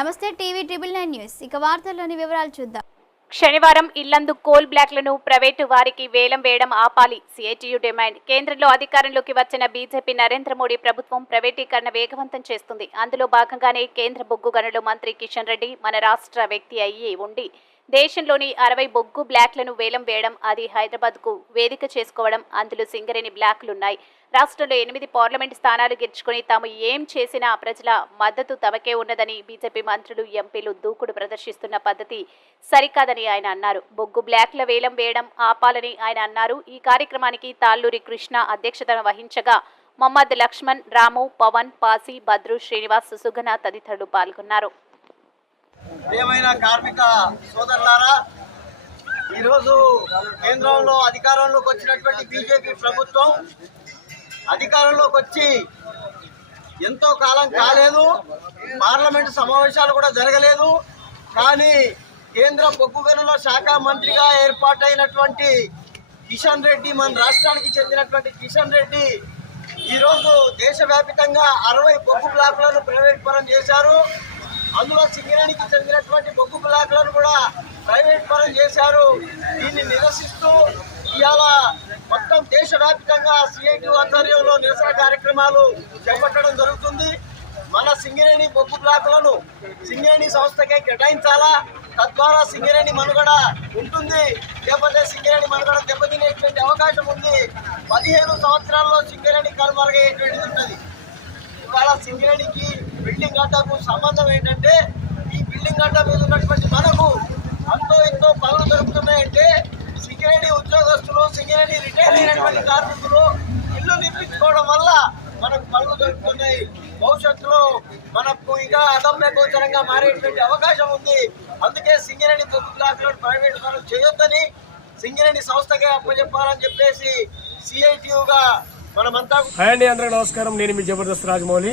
నమస్తే TV triple nine news. ఇక వార్తల్లోని వివరాలు చూద్దాం. శనివారం ఇల్లందు కోల్ బ్లాక్లను ప్రైవేటు వారికి వేలం వేయడం ఆపాలి. CITU demand. కేంద్రంలో అధికారంలోకి వచ్చిన బీజేపీ నరేంద్ర మోడీ ప్రభుత్వం ప్రైవేటీకరణ వేగవంతం చేస్తుంది. అందులో భాగంగానే కేంద్ర బొగ్గు గనులు మంత్రి కిషన్ రెడ్డి మన రాష్ట్ర వ్యక్తి అయ్యి ఉండి దేశంలోని అరవై బొగ్గు బ్లాక్లను వేలం వేయడం అది హైదరాబాద్కు వేదిక చేసుకోవడం అందులో సింగరేణి బ్లాక్లున్నాయి. రాష్ట్రంలో ఎనిమిది పార్లమెంట్ స్థానాలు గెలుచుకుని తాము ఏం చేసినా ప్రజల మద్దతు తమకే ఉన్నదని బీజేపీ మంత్రులు ఎంపీలు దూకుడు ప్రదర్శిస్తున్న పద్ధతి సరికాదని ఆయన అన్నారు. బొగ్గు బ్లాక్ల వేలం వేయడం ఆపాలని ఆయన అన్నారు. ఈ కార్యక్రమానికి తాళ్ళూరి కృష్ణ అధ్యక్షతన వహించగా మొహమ్మద్ లక్ష్మణ్ రాము పవన్ పాసి భద్రు శ్రీనివాస్ సుగన తదితరులు పాల్గొన్నారు. ప్రియమైన కార్మిక సోదరులారా ఈరోజు కేంద్రంలో అధికారంలోకి వచ్చినటువంటి బీజేపీ ప్రభుత్వం అధికారంలోకి వచ్చి ఎంతో కాలం కాలేదు పార్లమెంటు సమావేశాలు కూడా జరగలేదు కానీ కేంద్ర బొగ్గు గనుల శాఖ మంత్రిగా ఏర్పాటైనటువంటి కిషన్ రెడ్డి మన రాష్ట్రానికి చెందినటువంటి కిషన్ రెడ్డి ఈరోజు దేశవ్యాప్తంగా అరవై బొగ్గు బ్లాకులను ప్రైవేట్ పరం చేశారు. అందులో సింగరేణికి చెందినటువంటి బొగ్గు బ్లాక్లను కూడా ప్రైవేట్ పరం చేశారు. దీన్ని నిరసిస్తూ ఇవాళ మొత్తం దేశవ్యాప్తంగా సిఐటి ఆధ్వర్యంలో నిరసన కార్యక్రమాలు చేపట్టడం జరుగుతుంది. మన సింగరేణి బొగ్గు బ్లాకులను సింగరేణి సంస్థకే కేటాయించాలా? తద్వారా సింగరేణి మనుగడ ఉంటుంది. లేకపోతే సింగరేణి మనుగడ దెబ్బతినేటువంటి అవకాశం ఉంది. పదిహేను సంవత్సరాల్లో సింగరేణి కనుమరుగయ్యేటువంటిది ఉంటుంది. ఇవాళ సింగరేణికి బిల్డింగ్ గడ్డకు సంబంధం ఏంటంటే ఈ బిల్డింగ్ కట్ట మీద ఉన్నటువంటి మనకు అంతో ఎంతో పనులు దొరుకుతున్నాయంటే సింగరేణి ఉద్యోగస్తులు సింగరేణి రిటైర్ అయినటువంటి కార్మికులు ఇల్లు నిర్మించుకోవడం వల్ల మనకు పనులు దొరుకుతున్నాయి భవిష్యత్తులో మనకు ఇంకా అదమ్య గోచరంగా మారేటువంటి అవకాశం ఉంది. అందుకే సింగరేణి బొగ్గు బ్లాక్లను ప్రైవేట్ పనులు చేయొద్దని సింగరేణి సంస్థకే అప్పచెప్పాలని చెప్పేసి సిఐటియుగా మనమంతా హాయ్ అండి అందరికీ నమస్కారం. నేను మీ జబర్దస్త్ రాజమౌళి.